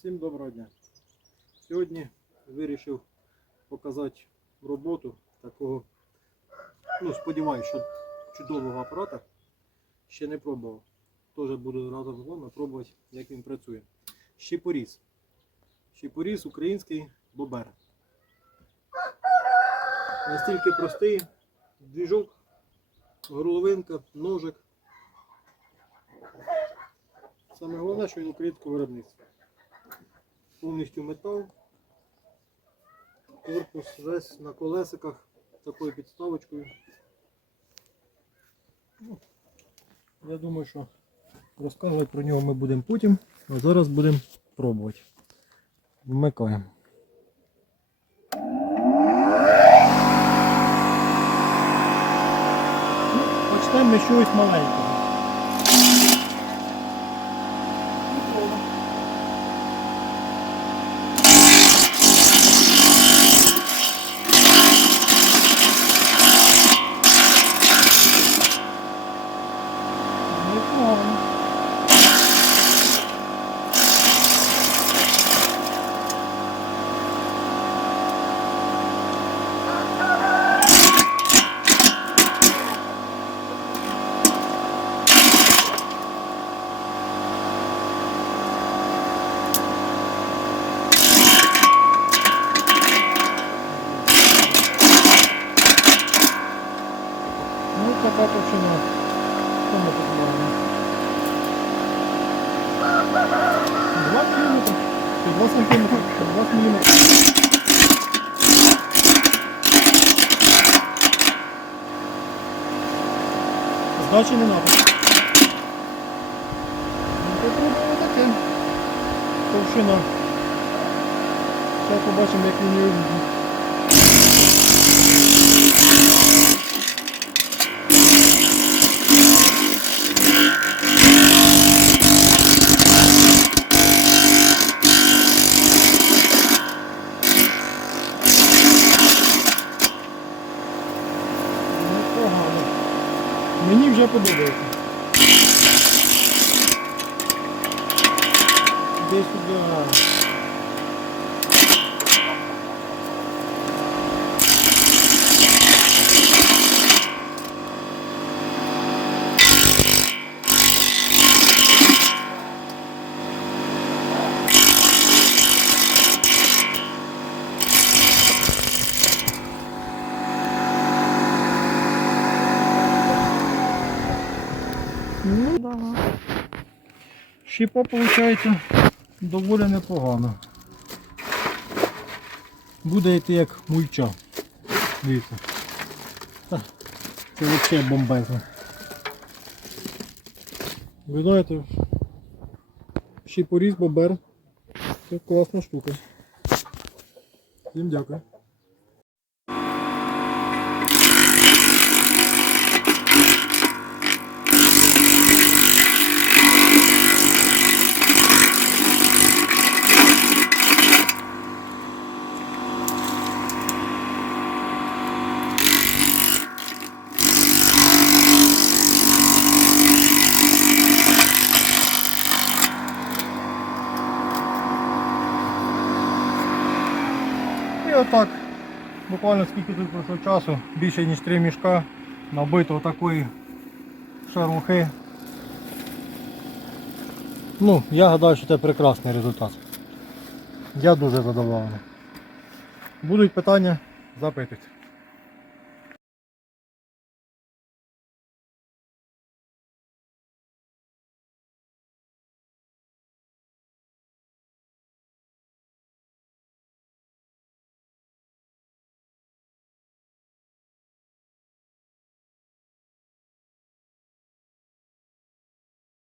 Всім доброго дня. Сьогодні вирішив показати роботу такого, ну, сподіваюся, що чудового апарата. Ще не пробував. Теж буду разом з вами пробувати, як він працює. Щепоріз. Щепоріз український бобер. Настільки простий двіжок, горловинка, ножик. Саме головне, що він українського виробництва. Повністю метал. Корпус весь на колесиках такою підставочкою. Ну, Я думаю, що розказувати про нього ми будемо потім, а зараз будемо пробувати. Вмикаємо. Ну, Почнемо з чогось маленького. Непогано. Така почина. Що ми тут маємо? 2 мм. 2 см. 2 мм. Здачі не надо. Ну, попробуємо таке. Товщина. Зараз побачимо, як він її Непогано. Мені вже подобається. Десь туди. Ну да. Щіпа виходить доволі непогано. Буде йти як мульча. Дивіться. Це взагалі бомбезно. Ви знаєте, щіпоріз бобер. Це класна штука. Всім дякую. Отак, буквально скільки тут пройшло часу, більше ніж 3 мішка, набито такої шарухи. Ну, я гадаю, що це прекрасний результат. Я дуже задоволений. Будуть питання, запитуйте.